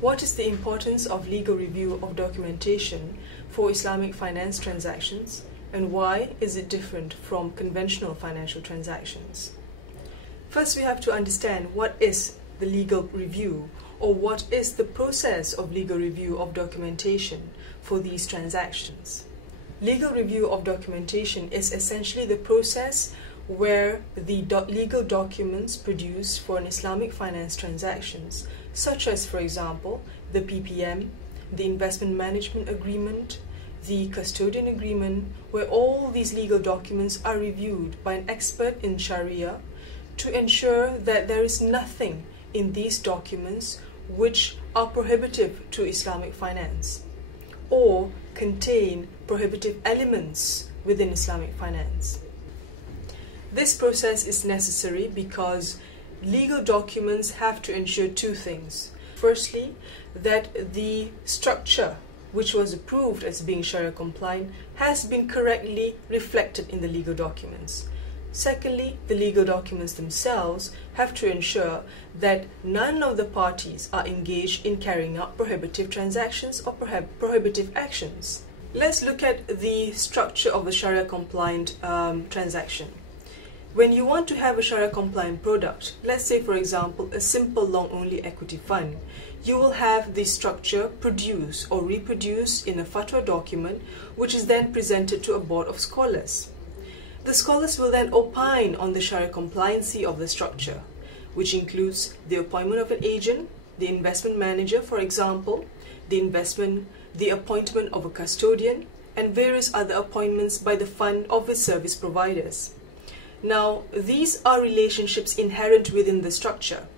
What is the importance of legal review of documentation for Islamic finance transactions, and why is it different from conventional financial transactions? First, we have to understand what is the legal review, or what is the process of legal review of documentation for these transactions. Legal review of documentation is essentially the process where the legal documents produced for an Islamic finance transactions, such as, for example, the PPM, the investment management agreement, the custodian agreement, where all these legal documents are reviewed by an expert in Sharia to ensure that there is nothing in these documents which are prohibitive to Islamic finance or contain prohibitive elements within Islamic finance. This process is necessary because legal documents have to ensure two things. Firstly, that the structure which was approved as being Sharia compliant has been correctly reflected in the legal documents. Secondly, the legal documents themselves have to ensure that none of the parties are engaged in carrying out prohibitive transactions or prohibitive actions. Let's look at the structure of a Sharia compliant transaction. When you want to have a Sharia compliant product, let's say for example a simple long only equity fund, you will have the structure produced or reproduced in a fatwa document, which is then presented to a board of scholars. The scholars will then opine on the Sharia compliancy of the structure, which includes the appointment of an agent, the investment manager, for example, the appointment of a custodian, and various other appointments by the fund of its service providers. Now, these are relationships inherent within the structure,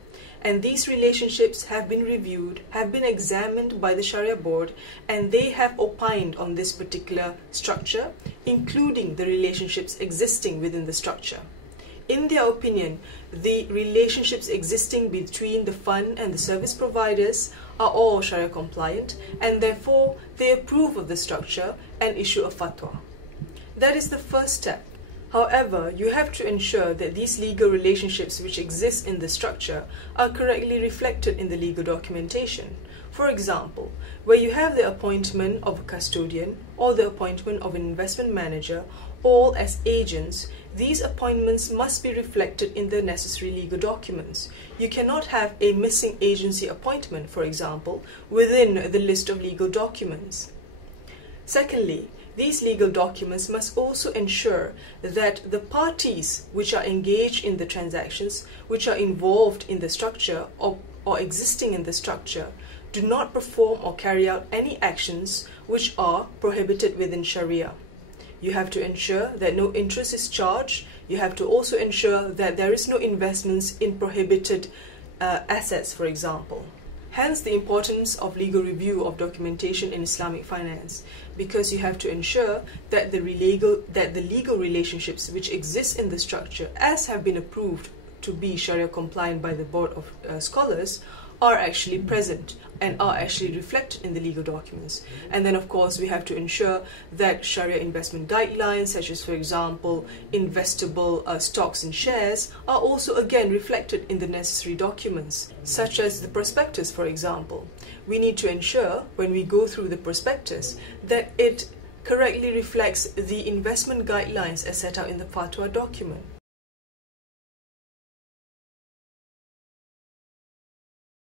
and these relationships have been reviewed, have been examined by the Sharia board, and they have opined on this particular structure, including the relationships existing within the structure. In their opinion, the relationships existing between the fund and the service providers are all Sharia compliant, and therefore they approve of the structure and issue a fatwa. That is the first step. However, you have to ensure that these legal relationships which exist in the structure are correctly reflected in the legal documentation. For example, where you have the appointment of a custodian or the appointment of an investment manager, all as agents, these appointments must be reflected in the necessary legal documents. You cannot have a missing agency appointment, for example, within the list of legal documents. Secondly, these legal documents must also ensure that the parties which are engaged in the transactions, which are involved in the structure or existing in the structure, do not perform or carry out any actions which are prohibited within Sharia. You have to ensure that no interest is charged. You have to also ensure that there is no investments in prohibited assets, for example. Hence the importance of legal review of documentation in Islamic finance, because you have to ensure that the legal relationships which exist in the structure, as have been approved to be Sharia compliant by the board of scholars, are actually present and are actually reflected in the legal documents. And then of course we have to ensure that Sharia investment guidelines, such as for example investable stocks and shares, are also again reflected in the necessary documents, such as the prospectus, for example. We need to ensure when we go through the prospectus that it correctly reflects the investment guidelines as set out in the fatwa document.